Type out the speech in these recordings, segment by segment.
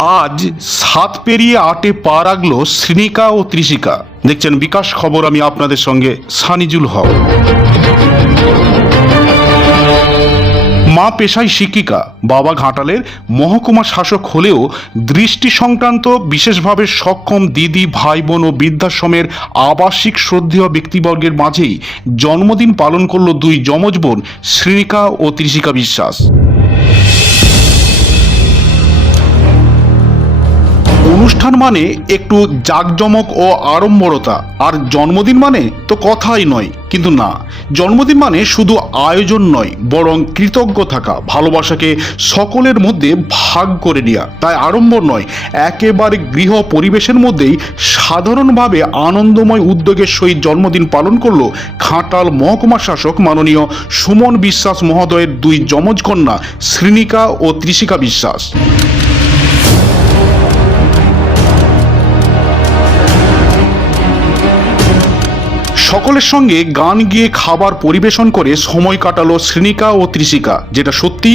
আজ সাত পেরিয়ে আটে পা রাখল শ্রীনিকা ও ত্রিশিকা। দেখছেন বিকাশ খবর, আমি আপনাদের সঙ্গে সানিজুল হক। মা পেশায় শিক্ষিকা, বাবা ঘাটালের মহকুমা শাসক হলেও দৃষ্টি সংক্রান্ত বিশেষভাবে সক্ষম দিদি ভাই বোন ও বৃদ্ধাশ্রমের আবাসিক শ্রদ্ধেয় ব্যক্তিবর্গের মাঝেই জন্মদিন পালন করল দুই যমজ বোন শ্রীনিকা ও ত্রিশিকা বিশ্বাস। অনুষ্ঠান মানে একটু জাঁকজমক ও আড়ম্বরতা। আর জন্মদিন মানে তো কথাই নয়, কিন্তু না। জন্মদিন মানে শুধু আয়োজন নয়, বরং কৃতজ্ঞ থাকা, ভালোবাসাকে সকলের মধ্যে ভাগ করে নেওয়া তাই আড়ম্বর নয়, একেবারে গৃহ পরিবেশের মধ্যেই সাধারণভাবে আনন্দময় উদ্যোগের সহিত জন্মদিন পালন করল ঘাটাল মহকুমা শাসক মাননীয় সুমন বিশ্বাস মহোদয়ের দুই যমজ কন্যা, শ্রীনিকা ও ত্রিশিকা বিশ্বাস। সকলের সঙ্গে গান গিয়ে খাবার পরিবেশন করে সময় কাটালো শ্রেণিকা ও ত্রিশিকা, যেটা সত্যি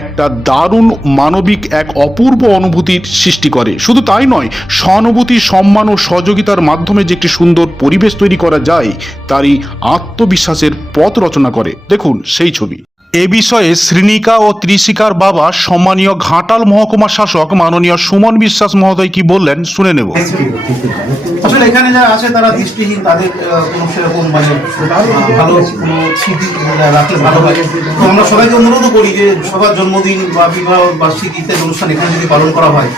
একটা দারুণ মানবিক এক অপূর্ব অনুভূতির সৃষ্টি করে। শুধু তাই নয়, সহানুভূতি, সম্মান ও সহযোগিতার মাধ্যমে যে একটি সুন্দর পরিবেশ তৈরি করা যায়, তারই আত্মবিশ্বাসের পথ রচনা করে। দেখুন সেই ছবি। এ বিষয়ে শ্রীনিকা ও ত্রিশিকার বাবা সম্মানীয় ঘাটাল মহকুমা শাসক মাননীয় সুমন বিশ্বাস মহোদয় কি বললেন শুনে নেব। আসলে এখানে যারা আছে, তারা দৃষ্টিহীন, তাদের সেরকম মানে ভালো কোনো স্মৃতি রাখলে ভালো হয় তো আমরা সবাইকে অনুরোধ করি যে সবার জন্মদিন বা বিবাহ বার্ষিকী ইত্যাদি অনুষ্ঠান এখানে যদি পালন করা হয়,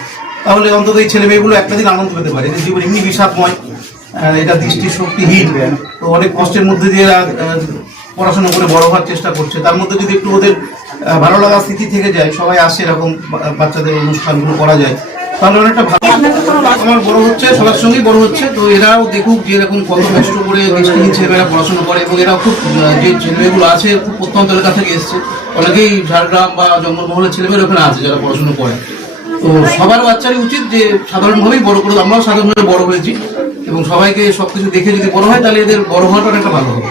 তাহলে অন্তত এই ছেলে মেয়েগুলো একটা দিন আনন্দ পেতে পারে। জীবন এমনি বিষাদময় এটা দৃষ্টি শক্তিহীন তো অনেক কষ্টের মধ্যে দিয়ে পড়াশোনা করে বড় হওয়ার চেষ্টা করছে। তার মধ্যে যদি একটু ওদের ভালো লাগা স্মৃতি থেকে যায় সবাই আসে এরকম বাচ্চাদের অনুষ্ঠানগুলো করা যায়। তাহলে অনেকটা ভালো আমার বড় হচ্ছে সবার সঙ্গেই বড় হচ্ছে। তো এরাও দেখুক যে এরকম কত কষ্ট করে দৃষ্টিহীন ছেলেমেয়েরা পড়াশোনা করে এবং এরাও খুব যে ছেলেমেয়েগুলো আছে খুব প্রত্যন্ত এলাকা থেকে এসছে। অনেকেই ঝাড়গ্রাম বা জঙ্গলমহলের ছেলেমেয়েরা ওখানে আছে যারা পড়াশোনা করে। তো সবার বাচ্চারই উচিত যে সাধারণভাবেই বড় করে আমরাও সাধারণভাবে বড় হয়েছি এবং সবাইকে সবকিছু দেখে যদি বড় হয় তাহলে এদের বড় হওয়াটা অনেকটা ভালো হবে।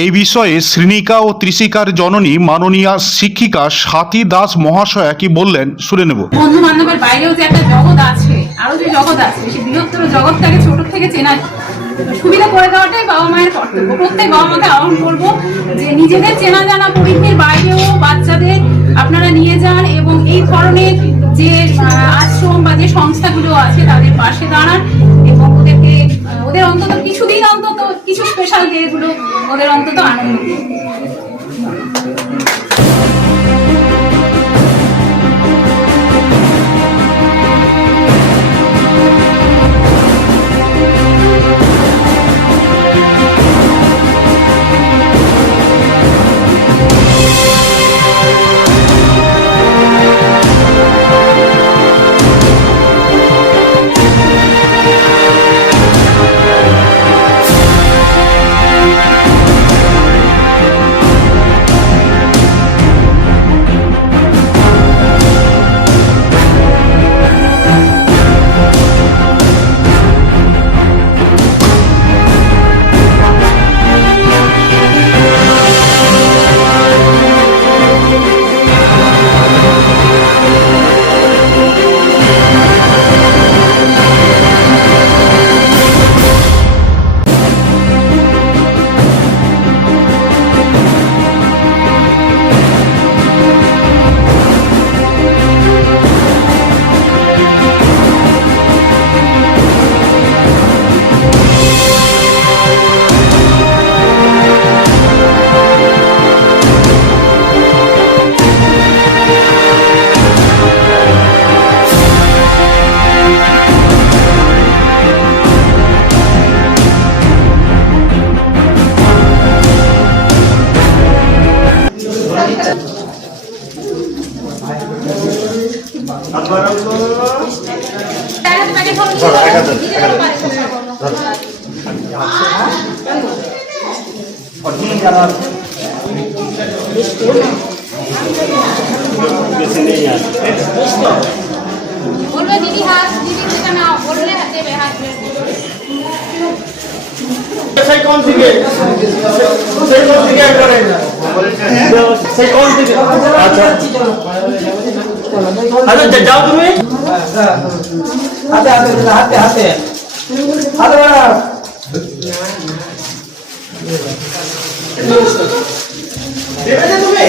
এই বিষয়ে শ্রীনিকা ও ত্রিশিকার জননী মাননীয়া শিক্ষিকা স্বাতী দাস মহাশয়া কি বললেন শুনে নেব। বন্ধু বান্ধবের বাইরেও যে একটা জগৎ আছে আরও যে জগৎ আছে বৃহত্তর জগৎটাকে ছোট থেকে সুবিধা করে দেওয়াটাই বাবা মায়ের কর্তব্য। প্রত্যেক বাবা মাকে আহ্বান করব যে নিজেদের চেনা জানা বাইরেও বাচ্চাদের আপনারা নিয়ে যান এবং এই ধরনের যে আশ্রম বা যে সংস্থাগুলো আছে তাদের পাশে কিছু ডে গুলো ওদের অন্তত আনন্দ। বলবে দিদি হাত দিদি থেকে নাও বললে সেই কোন থেকে সেই কোন থেকে আচ্ছা। আচ্ছা যা- যাও তুমি হাতে হাতে হাতে হাতে হাতে বাড়া দেবে যে তুমি